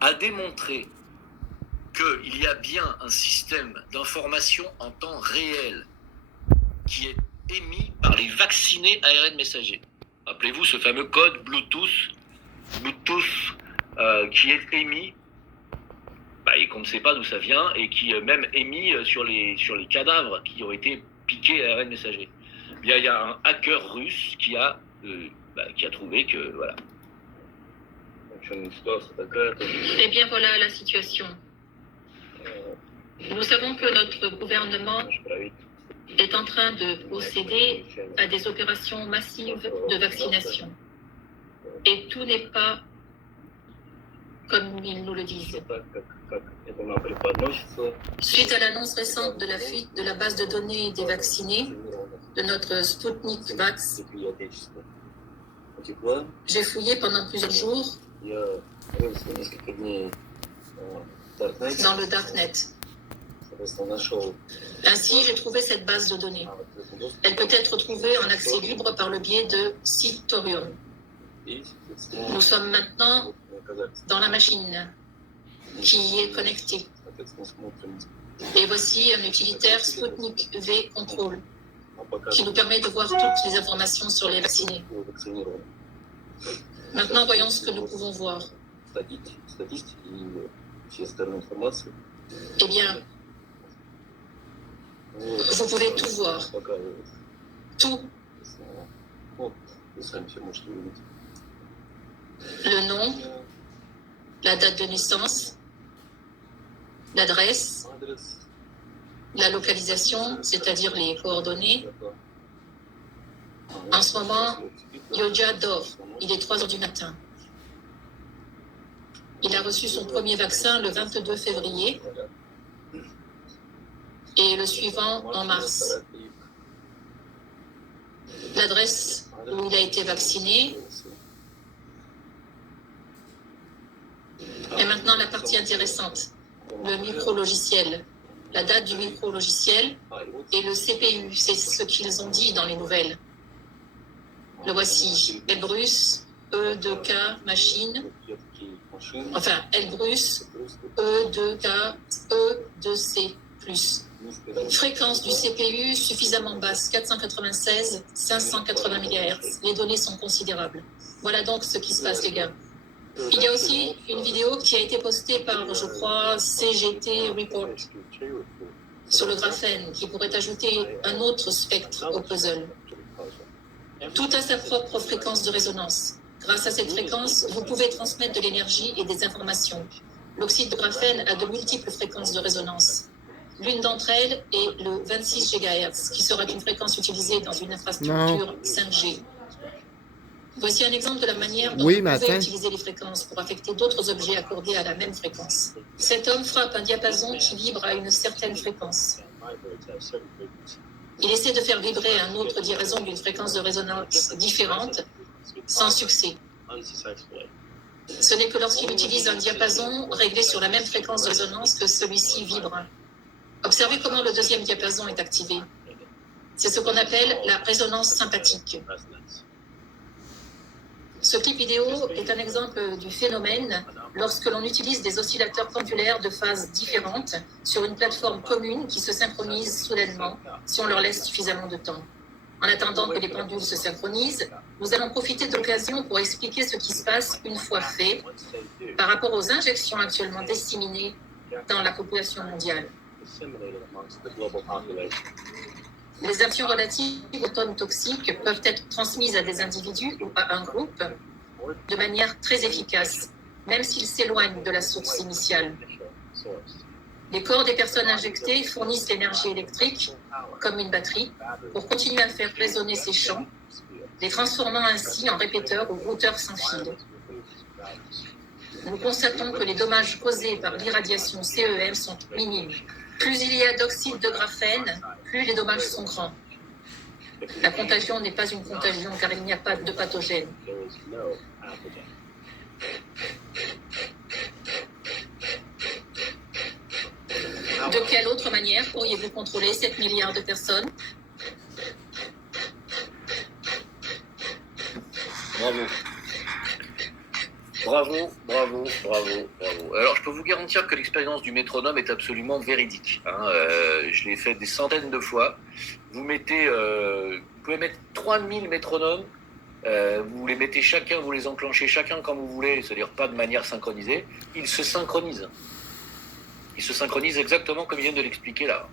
a démontré qu'il y a bien un système d'information en temps réel qui est émis par les vaccinés ARN messagers. Rappelez-vous ce fameux code Bluetooth qui est émis et qu'on ne sait pas d'où ça vient et qui est même émis sur les cadavres qui ont été piqués à ARN messager. Il y a un hacker russe qui a trouvé que voilà. Eh bien voilà la situation. Nous savons que notre gouvernement est en train de procéder à des opérations massives de vaccination. Et tout n'est pas comme ils nous le disent. Suite à l'annonce récente de la fuite de la base de données des vaccinés, de notre Sputnik Vax, j'ai fouillé pendant plusieurs jours dans le Darknet. Ainsi, j'ai trouvé cette base de données. Elle peut être trouvée en accès libre par le biais de Sitorium. Nous sommes maintenant dans la machine qui est connectée. Et voici un utilitaire Sputnik V Control qui nous permet de voir toutes les informations sur les vaccinés. Maintenant, voyons ce que nous pouvons voir. Eh bien, vous pouvez tout voir. Tout. Le nom, la date de naissance, l'adresse, la localisation, c'est-à-dire les coordonnées. En ce moment, Yoja dort. Il est 3 heures du matin. Il a reçu son premier vaccin le 22 février et le suivant en mars. L'adresse où il a été vacciné. Et maintenant la partie intéressante, le micro-logiciel. La date du micro-logiciel et le CPU, c'est ce qu'ils ont dit dans les nouvelles. Le voici, Elbrus, E2K, machine, enfin Elbrus, E2K, E2C+. Fréquence du CPU suffisamment basse, 496, 580 MHz. Les données sont considérables. Voilà donc ce qui se passe, les gars. Il y a aussi une vidéo qui a été postée par, je crois, CGT Report sur le graphène qui pourrait ajouter un autre spectre au puzzle. Tout a sa propre fréquence de résonance. Grâce à cette fréquence, vous pouvez transmettre de l'énergie et des informations. L'oxyde de graphène a de multiples fréquences de résonance. L'une d'entre elles est le 26 GHz, qui sera une fréquence utilisée dans une infrastructure 5G. Voici un exemple de la manière dont vous pouvez utiliser les fréquences pour affecter d'autres objets accordés à la même fréquence. Cet homme frappe un diapason qui vibre à une certaine fréquence. Il essaie de faire vibrer un autre diapason d'une fréquence de résonance différente, sans succès. Ce n'est que lorsqu'il utilise un diapason réglé sur la même fréquence de résonance que celui-ci vibre. Observez comment le deuxième diapason est activé. C'est ce qu'on appelle la résonance sympathique. Ce clip vidéo est un exemple du phénomène lorsque l'on utilise des oscillateurs pendulaires de phases différentes sur une plateforme commune qui se synchronise soudainement si on leur laisse suffisamment de temps. En attendant que les pendules se synchronisent, nous allons profiter de l'occasion pour expliquer ce qui se passe une fois fait par rapport aux injections actuellement disséminées dans la population mondiale. Les actions relatives aux tonnes toxiques peuvent être transmises à des individus ou à un groupe de manière très efficace, même s'ils s'éloignent de la source initiale. Les corps des personnes injectées fournissent l'énergie électrique, comme une batterie, pour continuer à faire résonner ces champs, les transformant ainsi en répéteurs ou routeurs sans fil. Nous constatons que les dommages causés par l'irradiation CEM sont minimes. Plus il y a d'oxyde de graphène, plus les dommages sont grands. La contagion n'est pas une contagion car il n'y a pas de pathogène. De quelle autre manière pourriez-vous contrôler 7 milliards de personnes ? Bravo. Bravo, bravo, bravo, bravo. Alors, je peux vous garantir que l'expérience du métronome est absolument véridique. Je l'ai fait des centaines de fois. Vous pouvez mettre 3000 métronomes. Vous les mettez chacun, vous les enclenchez chacun quand vous voulez, c'est-à-dire pas de manière synchronisée. Ils se synchronisent. Ils se synchronisent exactement comme je viens de l'expliquer là.